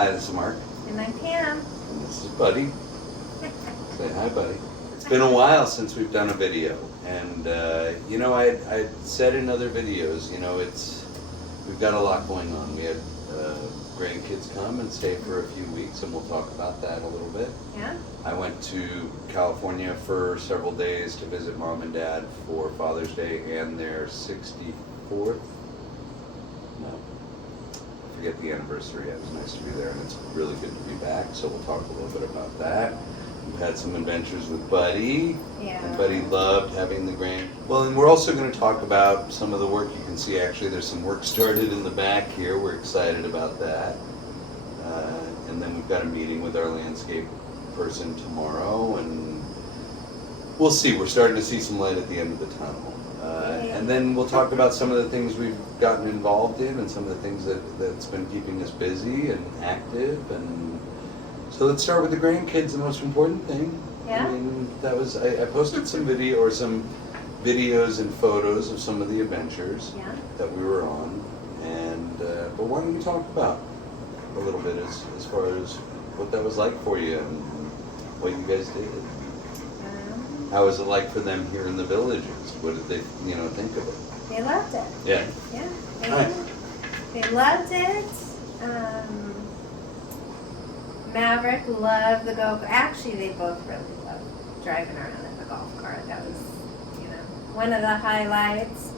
Hi, this is Mark. And I'm Pam. And this is Buddy. Say hi, Buddy. It's been a while since we've done a video, and I said in other videos, we've got a lot going on. We had grandkids come and stay for a few weeks, and we'll talk about that a little bit. Yeah. I went to California for several days to visit Mom and Dad for Father's Day and their 64th. No, I forget the anniversary. It was nice to be there, and it's really good to be back. So we'll talk a little bit about that. We've had some adventures with Buddy. Yeah. And Buddy loved having the Well, and we're also going to talk about some of the work. You can see actually there's some work started in the back here. We're excited about that. And then we've got a meeting with our landscape person tomorrow, and we'll see. We're starting to see some light at the end of the tunnel. And then we'll talk about some of the things we've gotten involved in and some of the things that's been keeping us busy and active. And so let's start with the grandkids, the most important thing. Yeah. I mean, that was, I posted some videos and photos of some of the adventures that we were on. And, but why don't you talk about a little bit as far as what that was like for you and what you guys did? How was it like for them here in the villages? What did they, think of it? They loved it. Yeah. Yeah. Nice. They loved it. Maverick loved the go. Actually, they both really loved driving around in the golf cart. That was, one of the highlights.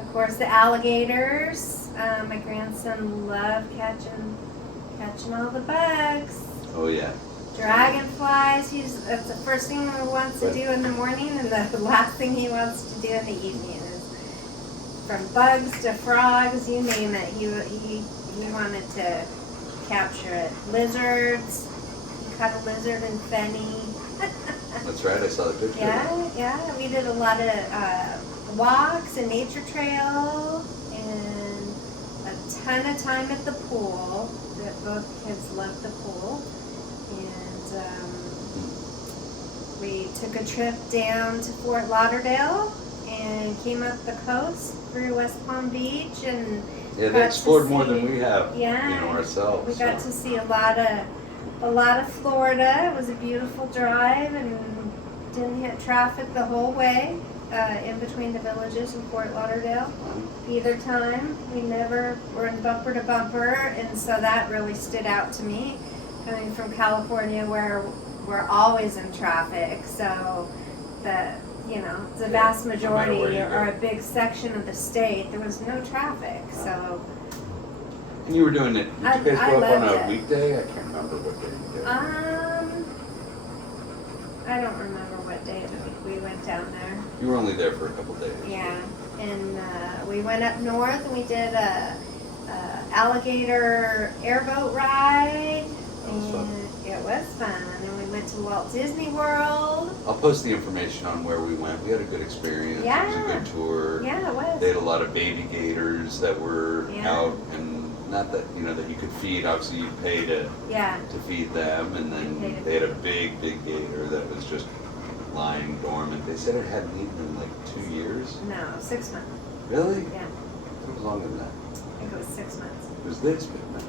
Of course, the alligators. My grandson loved catching all the bugs. Oh yeah. Dragonflies. That's the first thing he wants to do in the morning, and the last thing he wants to do in the evening is from bugs to frogs, you name it. He wanted to capture it. Lizards. He caught a lizard in Fenny. That's right. I saw the picture. Yeah. We did a lot of walks and nature trail and a ton of time at the pool. Both kids loved the pool. And we took a trip down to Fort Lauderdale and came up the coast through West Palm Beach and they explored more than we have, ourselves. We got to see a lot of Florida. It was a beautiful drive and didn't hit traffic the whole way in between the villages in Fort Lauderdale. Either time, we never were in bumper to bumper, and so that really stood out to me. Coming from California, where we're always in traffic, so the vast majority or a big section of the state, there was no traffic. So. And you were doing it. Did you guys go up on a weekday? I can't remember what day you did. I don't remember what day of the week we went down there. You were only there for a couple days. Yeah, and we went up north and we did a alligator airboat ride. It was fun. And then we went to Walt Disney World. I'll post the information on where we went. We had a good experience. Yeah. It was a good tour. Yeah, it was. They had a lot of baby gators that were out, and not that that you could feed. Obviously, you'd pay to feed them, and then they had a big gator that was just lying dormant. They said it hadn't eaten in like 2 years. No, 6 months. Really? Yeah. It was longer than that. I think it was 6 months. It was this big, man.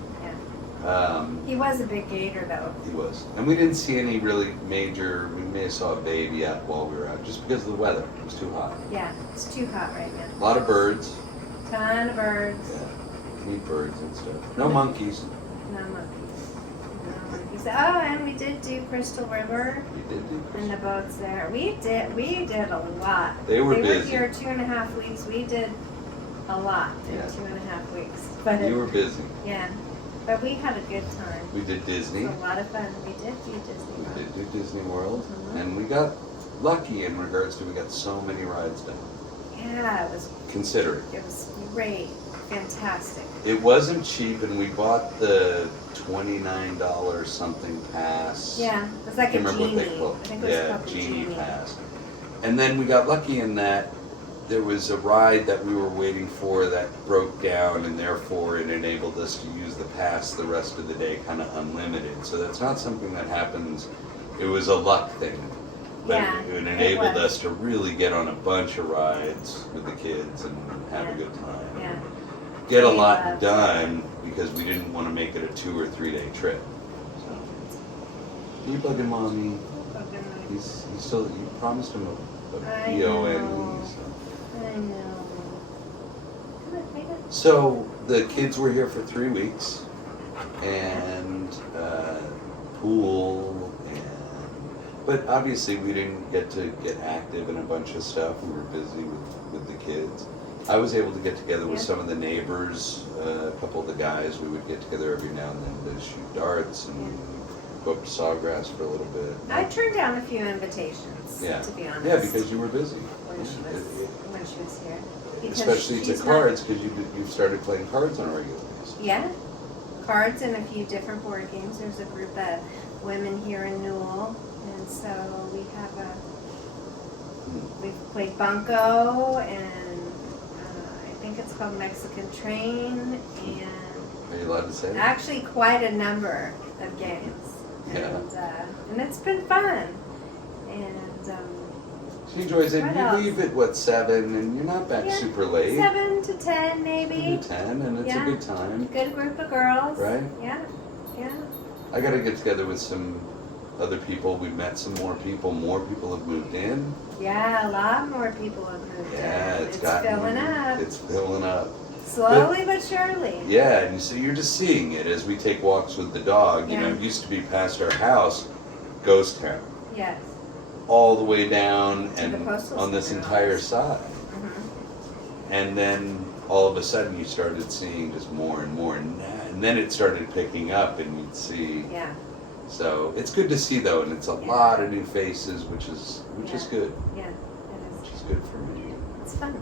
He was a big gator, though. He was. And we didn't see any really major, we may have saw a baby out while we were out, just because of the weather. It was too hot. Yeah, it's too hot right now. A lot of birds. Ton of birds. Yeah, neat birds and stuff. No monkeys. No monkeys. Oh, and we did do Crystal River. We did do Crystal. And the boats there. We did a lot. They were busy. They were here 2.5 weeks. We did a lot in 2.5 weeks. But you were busy. Yeah. But we had a good time. We did Disney. It was a lot of fun. We did do Disney World. We did do Disney World. And we got lucky in regards to we got so many rides done. Yeah, it was. Consider it. It was great. Fantastic. It wasn't cheap, and we bought the $29 something pass. Yeah, it was like a genie. I think it was called Genie pass. And then we got lucky in that there was a ride that we were waiting for that broke down, and therefore it enabled us to use the pass the rest of the day, kind of unlimited. So that's not something that happens. It was a luck thing. But it enabled us to really get on a bunch of rides with the kids and have a good time. Yeah. get a They lot loved done because we didn't want to make it a 2 or 3 day trip. So, you bugging mommy? He's still. You promised him a I PON. know. So. I know. Come on, take it. So the kids were here for 3 weeks, and pool, but obviously we didn't get to get active in a bunch of stuff. We were busy with the kids. I was able to get together with some of the neighbors, a couple of the guys. We would get together every now and then to shoot darts and go up to Sawgrass for a little bit. I turned down a few invitations, to be honest. Yeah, because you were busy. When she was here. Because Especially to she's cards, because you've started playing cards on a regular basis. Yeah, cards and a few different board games. There's a group of women here in Newell, and so we've played Bunko, and I think it's called Mexican Train, and Are you allowed to say that? actually quite a number of games. Yeah. And it's been fun. And She enjoys it. What You else? leave at 7, and you're not back super late. 7 to 10 maybe. 7 to 10, and it's a good time. Good group of girls. Right? Yeah. I got to get together with some other people. We've met some more people. More people have moved in. Yeah, a lot more people have moved in. Yeah, It's filling up. It's filling up. Slowly but surely. Yeah, and so you're just seeing it as we take walks with the dog. You know, Yeah. it used to be past our house, ghost town, Yes. all the way down To and the postal on this center. entire side. Mm-hmm. And then all of a sudden you started seeing just more and more, and then it started picking up, and you'd see. Yeah. So it's good to see though, and it's a lot of new faces, which is good, Yeah, it which is. is good for me. It's fun.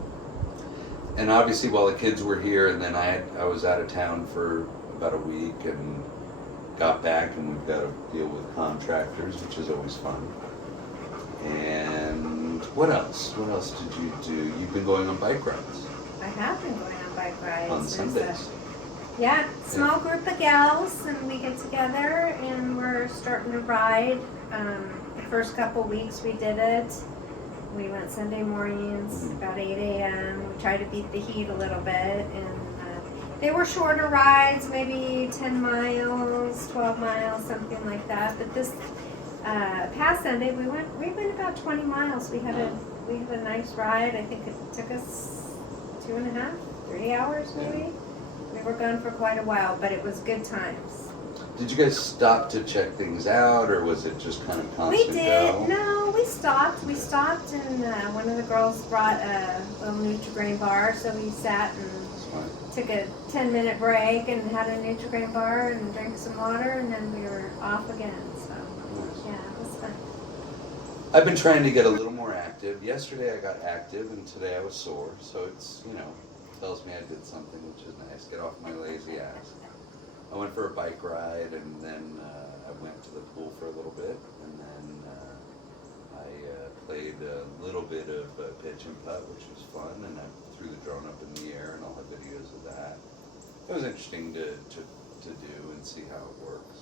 And obviously, while the kids were here, and then I was out of town for about a week, and got back, and we've got to deal with contractors, which is always fun. And what else? What else did you do? You've been going on bike rides I have been going on bike rides. on There's Sundays. small group of gals, and we get together and we're starting to ride. The first couple weeks we did it. We went Sunday mornings, about 8 a.m. We tried to beat the heat a little bit, and they were shorter rides, maybe 10 miles, 12 miles, something like that. But this past Sunday we went about 20 miles. We had a nice ride. I think it took us 2.5, 3 hours maybe. We were gone for quite a while, but it was good times. Did you guys stop to check things out, or was it just kind of constant We did. go? No, we stopped. We stopped, and one of the girls brought a little Nutri-Grain bar, so we sat and That's fine. took a 10-minute break and had a Nutri-Grain bar and drank some water, and then we were off again. So, Nice. yeah, it was fun. I've been trying to get a little more active. Yesterday I got active, and today I was sore, so it's, tells me I did something, which is nice. Get off my lazy ass. I went for a bike ride, and then I went to the pool for a little bit, and then I played a little bit of pitch and putt, which was fun, and I threw the drone up in the air, and I'll have videos of that. It was interesting to do and see how it works.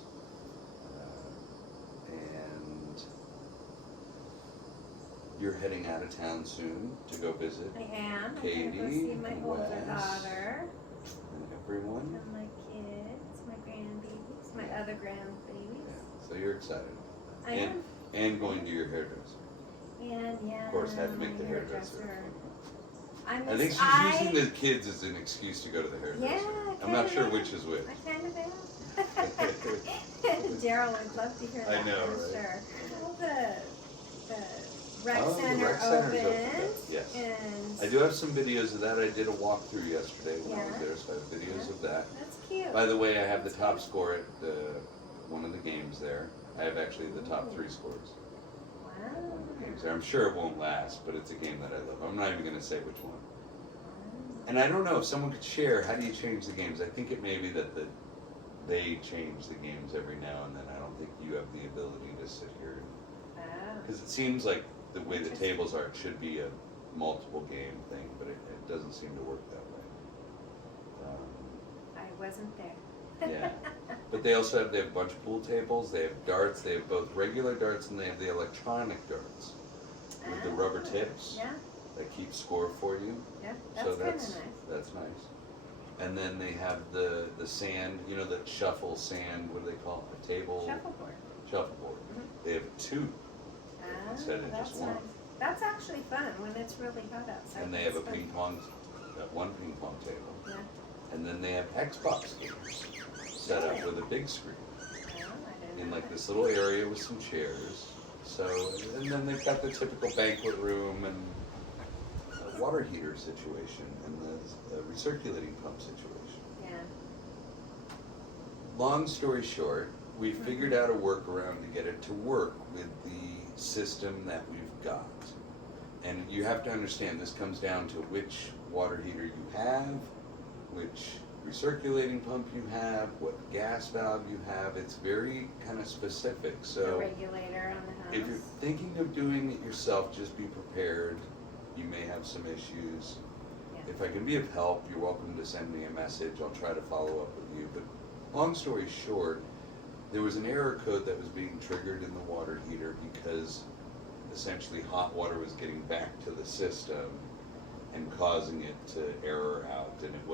And you're heading out of town soon to go visit I am. Katie, I'm going to go see my and older Wes. daughter and everyone. and my kids, my grandbabies, my other grandbabies. Yeah, so you're excited. I and, am. And going to your hairdresser. And yeah, Of course, had to make my the hairdresser. I I think she's using the kids as an excuse to go to the hairdresser. Yeah, I'm not kinda sure am. which is which. I kind of am. Daryl would love to hear that. I know, for right? sure. Well, the rec Oh, the center rec center's opened. opened, yes. And I do have some videos of that. I did a walkthrough yesterday when I was Yeah. there, so I have videos of that. that's cute. By the way, I have the top score at one of the games there. I have actually the top 3 scores. Wow. One of the games there. I'm sure it won't last, but it's a game that I love. I'm not even going to say which one. And I don't know if someone could share, how do you change the games? I think it may be that they change the games every now and then. I don't think you have the ability to sit here. Wow. Because it seems like the way the tables are, it should be a multiple game thing, but it doesn't seem to work that way. I wasn't there. Yeah. But they also have a bunch of pool tables, they have darts, they have both regular darts and they have the electronic darts with the rubber tips Yeah, that keep score for you. yeah, So that's kind of nice. that's nice. And then they have the sand, you know, that shuffle sand, what do they call it? A table? Shuffleboard. Shuffleboard. Mhm. They have two. Ah, Instead of that's just one. nice. That's actually fun when it's really hot outside. And they have a That's fun. ping pong, one ping pong table. Yeah. And then they have Xbox games set up with a big screen Oh, I didn't in know like that. this little area with some chairs. So, and then they've got the typical banquet room and a water heater situation and the recirculating pump situation. Yeah. Long story short, we figured out a workaround to get it to work with the system that we've got. And you have to understand, this comes down to which water heater you have, which recirculating pump you have, what gas valve you have. It's very kind of specific. The So regulator on the house. if you're thinking of doing it yourself, just be prepared. You may have some issues. Yeah. If I can be of help, you're welcome to send me a message. I'll try to follow up with you. But long story short, there was an error code that was being triggered in the water heater because essentially hot water was getting back to the system and causing it to error out. And it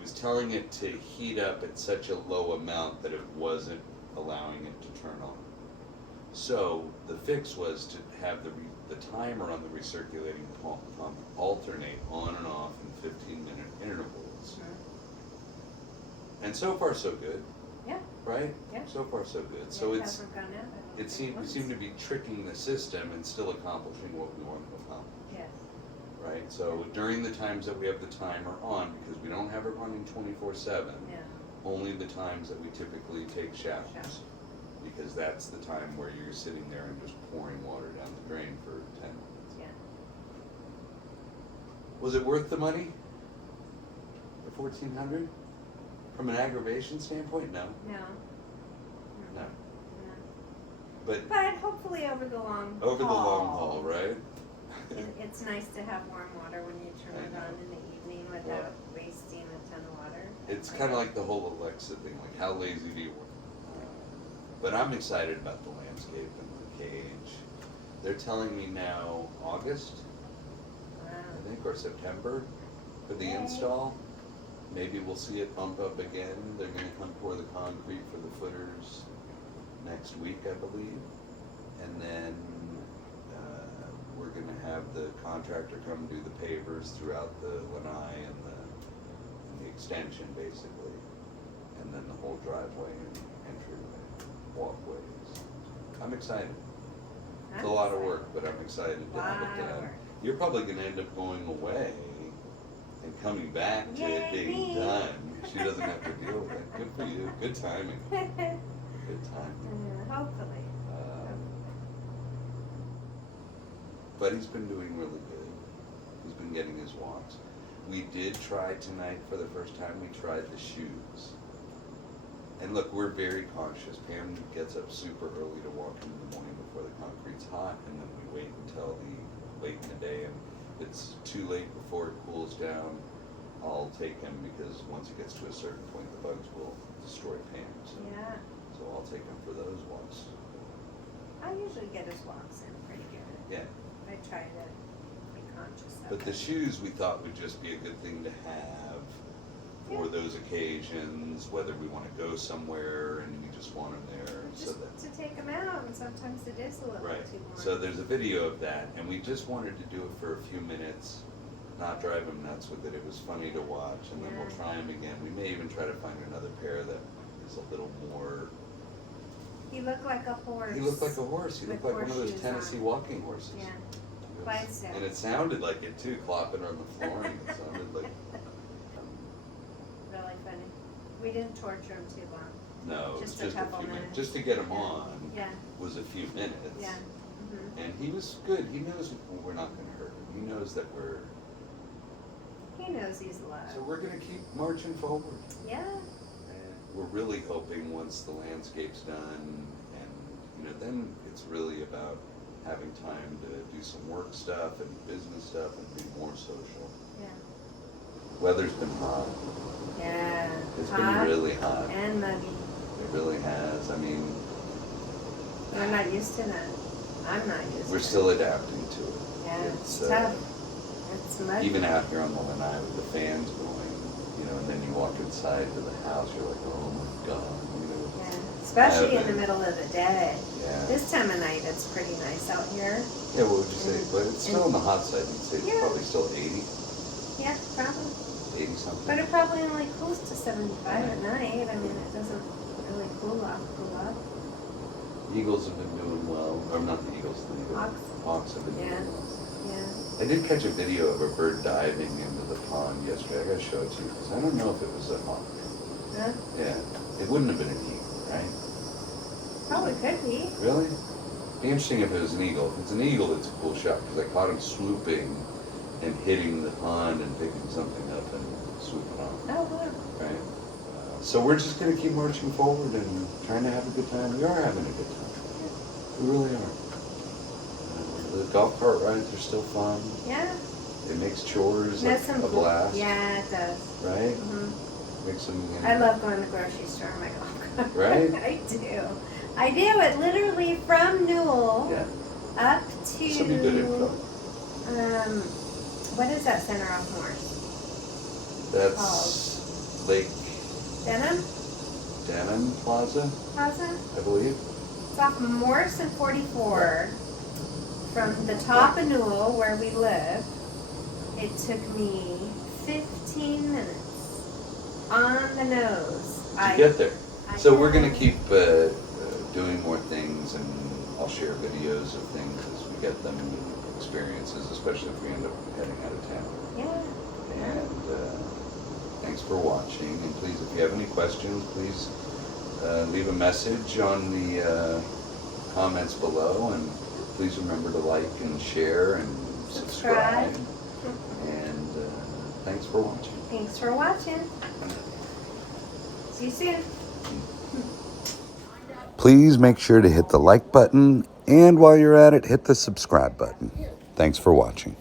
was telling it to heat up at such a low amount that it wasn't allowing it to turn on. So the fix was to have the timer on the recirculating pump alternate on and off in 15-minute intervals. Mhm. And so far so good, Yeah. right? Yeah. So far so good. Yeah, So it it's hasn't gone out. I don't we think seem once. to be tricking the system and still accomplishing what we want to accomplish, Yes. right? So during the times that we have the timer on, because we don't have it running 24/7, Yeah. only the times that we typically take showers. Shower. Because that's the time where you're sitting there and just pouring water down the drain for 10 minutes. Yeah. Was it worth the money? The 1,400? From an aggravation standpoint, no. No. No. No. But But hopefully over the long over the long haul, right? It's nice to have warm water when you turn it on in the evening without wasting a ton of water. It's kind of like the whole Alexa thing, like how lazy do you work? But I'm excited about the landscape and the cage. They're telling me now August, Wow. I think, or September for the Yay. install. Maybe we'll see it bump up again. They're gonna come pour the concrete for the footers next week, I believe. And then we're gonna have the contractor come do the pavers throughout the lanai and the extension, basically. And then the whole driveway and entryway, walkways. I'm excited. It's a lot of work, but I'm excited to have Lot it of done. work. You're probably gonna end up going away and coming back to Yay, it being me. done. She doesn't have to deal with it. Good for you. Good timing. Good timing. Hopefully. But he's been doing really good. He's been getting his walks. We did try tonight for the first time. We tried the shoes. And look, we're very conscious. Pam gets up super early to walk in the morning before the concrete's hot, and then we wait until late in the day. And if it's too late before it cools down, I'll take him because once it gets to a certain point, the bugs will destroy Pam. Yeah. So I'll take him for those walks. I usually get his walks in pretty good. Yeah. I try to be conscious of But the it. shoes we thought would just be a good thing to have for Yeah. those occasions, whether we want to go somewhere and we just want them there. So Just that, to take them out, and sometimes it is a little right. too warm. So there's a video of that, and we just wanted to do it for a few minutes, not drive him nuts with it. It was funny to watch, and then we'll Yeah. try him again. We may even try to find another pair that is a little more. He looked like a horse. He looked like a horse. He With looked like one of those horseshoes Tennessee on. walking horses. Yeah. It was- Clydesdale. And it sounded like it too, clopping on the flooring. It sounded like. Really funny. We didn't torture him too long. No, it was Just a just a couple few minutes. minutes. Just to get him on Yeah. was a few minutes. Yeah. Mm-hmm. And he was good. He knows we're not going to hurt him. He knows that we're. He knows he's loved. So we're going to keep marching forward. Yeah. And we're really hoping once the landscape's done, and then it's really about having time to do some work stuff and business stuff and be more social. Yeah. Weather's been hot. Yeah. It's Hot been really hot. and muggy. It really has. I mean, We're not used to that. I'm not used to we're it. still adapting to it. Yeah, it's It's, tough. It's muggy. Even out here on the lanai with the fans going, you know, and then you walk inside to the house, you're like, oh my God. You know, Yeah, especially in the middle of the day. yeah. This time of night, it's pretty nice out here. Yeah, what would you say? But it's still on the hot side. You'd say it's Yeah. probably still 80, Yeah, probably. 80 something. But it probably only cools to 75 at night. I mean, it doesn't really cool off. Eagles have been doing well, or not the Eagles, the Hawks. Hawks have been Yeah. doing well. Yeah. I did catch a video of a bird diving into the pond yesterday. I gotta show it to you because I don't know if it was a hawk. Huh? Yeah, it wouldn't have been an eagle, right? Probably could be. Really? Be interesting if it was an eagle. If it's an eagle, it's a cool shot because I caught him swooping and hitting the pond and picking something up and swooping off. Oh, wow. Right? So we're just gonna keep marching forward and trying to have a good time. We are having a good time. We really are. The golf cart rides are still fun. Yeah. It makes chores That's like a some blast. Yeah, it does. Right? Mm-hmm. Makes them. I love going to the grocery store in my golf cart. Right? I do. I do it literally from Newell up to. Some good info. What is that center off Morse? That's Lake Denham Plaza, Plaza? I believe. It's off Morse and 44. From the top of Newell, where we live, it took me 15 minutes on the nose. To get there. So we're going to keep doing more things, and I'll share videos of things as we get them, experiences, especially if we end up heading out of town. Yeah. And thanks for watching. And please, if you have any questions, please leave a message on the comments below. And please remember to like and share and subscribe. And thanks for watching. Thanks for watching. See you soon. Please make sure to hit the like button, and while you're at it, hit the subscribe button. Thanks for watching.